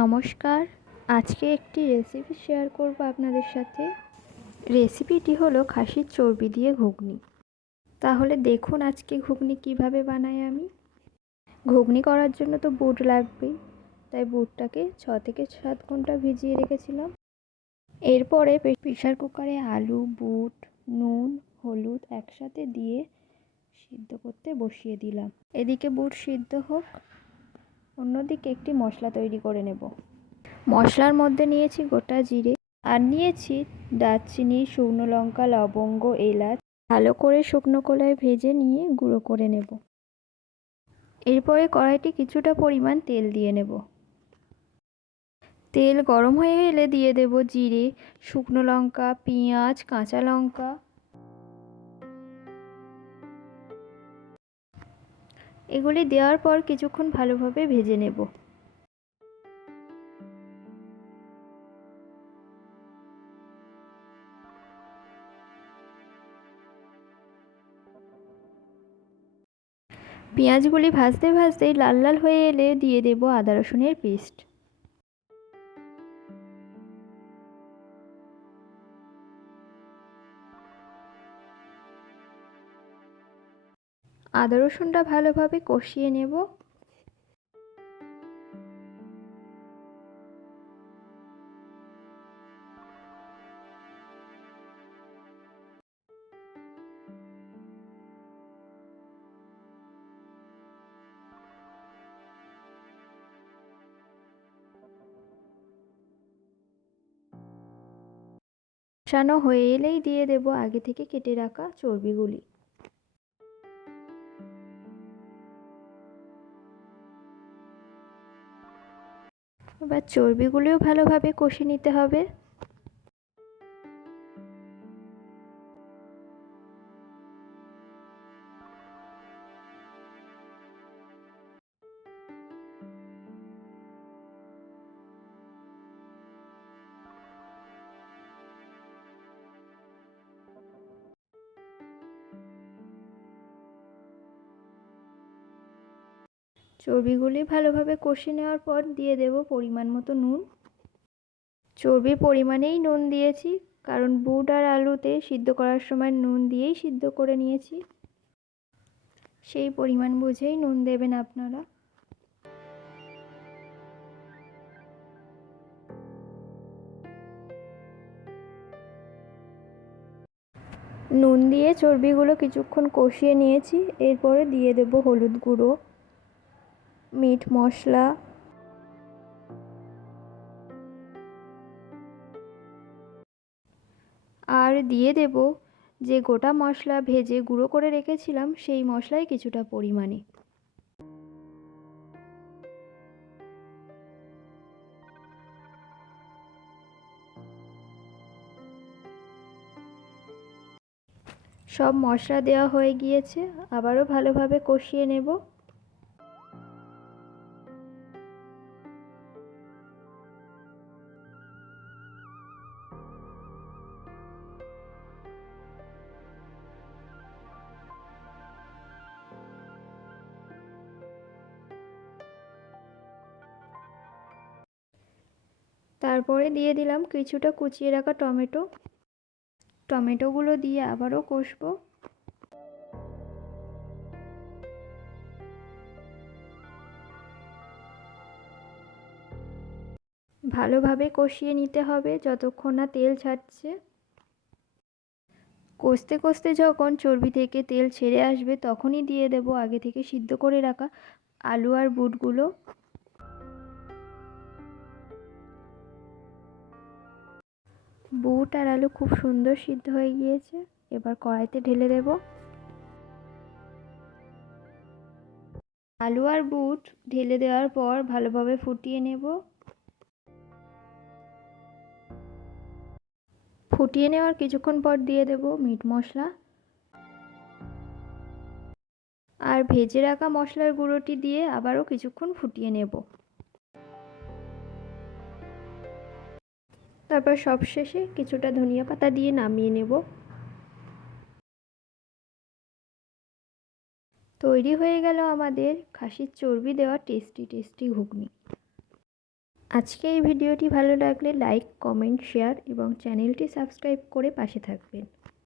নমস্কার। আজকে একটি রেসিপি শেয়ার করব আপনাদের সাথে। রেসিপিটি হলো খাসির চর্বি দিয়ে ঘুগনি। তাহলে দেখুন আজকে ঘুগনি কিভাবে বানাই আমি। ঘুগনি করার জন্য তো বুট লাগবেই, তাই বুটটাকে 6 থেকে 7 ঘন্টা ভিজিয়ে রেখেছিলাম। এরপরে প্রেসার কুকারে আলু, বুট, নুন, হলুদ একসাথে দিয়ে সিদ্ধ করতে বসিয়ে দিলাম। এদিকে বুট সিদ্ধ হোক, অন্যদিকে একটি মশলা তৈরি করে নেব। মশলার মধ্যে নিয়েছি গোটা জিরে আর নিয়েছি দারচিনি, শুকনো লঙ্কা, লবঙ্গ, এলাচ। ভালো করে শুকনো কড়াইয়ে ভেজে নিয়ে গুঁড়ো করে নেব। এরপরে কড়াইতে কিছুটা পরিমাণ তেল দিয়ে নেব। তেল গরম হয়ে এলে দিয়ে দেব জিরে, শুকনো লঙ্কা, পেঁয়াজ, কাঁচা লঙ্কা। এগুলি দেওয়ার পর কিছুক্ষণ ভালোভাবে ভেজে নেব। পেঁয়াজগুলি ভাজতে ভাজতে লাল লাল হয়ে এলে দিয়ে দেব আদা রসুনের পেস্ট। আদা রসুনটা ভালোভাবে কষিয়ে নেব। কষানো হয়ে এলেই দিয়ে দেব আগে থেকে কেটে রাখা চর্বিগুলি। এবার চর্বিগুলিও ভালোভাবে কষে নিতে হবে। চর্বিগুলি ভালোভাবে কষে নেওয়ার পর দিয়ে দেব পরিমাণ মতো নুন। চর্বির পরিমাণেই নুন দিয়েছি, কারণ বুট আর আলুতে সিদ্ধ করার সময় নুন দিয়েই সিদ্ধ করে নিয়েছি। সেই পরিমাণ বুঝেই নুন দেবেন আপনারা। নুন দিয়ে চর্বিগুলো কিছুক্ষণ কষিয়ে নিয়েছি। এরপরে দিয়ে দেব হলুদ গুঁড়ো, মিট মশলা, আর দিয়ে দেব যে গোটা মশলা ভেজে গুঁড়ো করে রেখেছিলাম সেই মশলাই কিছুটা পরিমাণে। সব মশলা দেওয়া হয়ে গিয়েছে, আবারও ভালোভাবে কষিয়ে নেব। তারপরে দিয়ে দিলাম কিছুটা কুচিয়ে রাখা টমেটো। টমেটোগুলো দিয়ে আবারও কষবো। ভালোভাবে কষিয়ে নিতে হবে যতক্ষণ না তেল ছাড়ছে। কষতে কষতে যখন চর্বি থেকে তেল ছেড়ে আসবে তখনই দিয়ে দেব আগে থেকে সিদ্ধ করে রাখা আলু আর বুটগুলো। বুট আর আলু খুব সুন্দর সিদ্ধ হয়ে গিয়েছে। এবার কড়াইতে ঢেলে দেব। আলু আর বুট ঢেলে দেওয়ার পর ভালোভাবে ফুটিয়ে নেব। ফুটিয়ে নেওয়ার কিছুক্ষণ পর দিয়ে দেব মিট মশলা আর ভেজে রাখা মশলার গুঁড়োটি দিয়ে আবারও কিছুক্ষণ ফুটিয়ে নেব। তারপর সবশেষে কিছুটা ধনিয়া পাতা দিয়ে নামিয়ে নেব। তৈরি হয়ে গেল আমাদের খাসির চর্বি দেওয়া টেস্টি টেস্টি ঘুগনি। আজকে এই ভিডিওটি ভালো লাগলে লাইক, কমেন্ট, শেয়ার এবং চ্যানেলটি সাবস্ক্রাইব করে পাশে থাকবেন।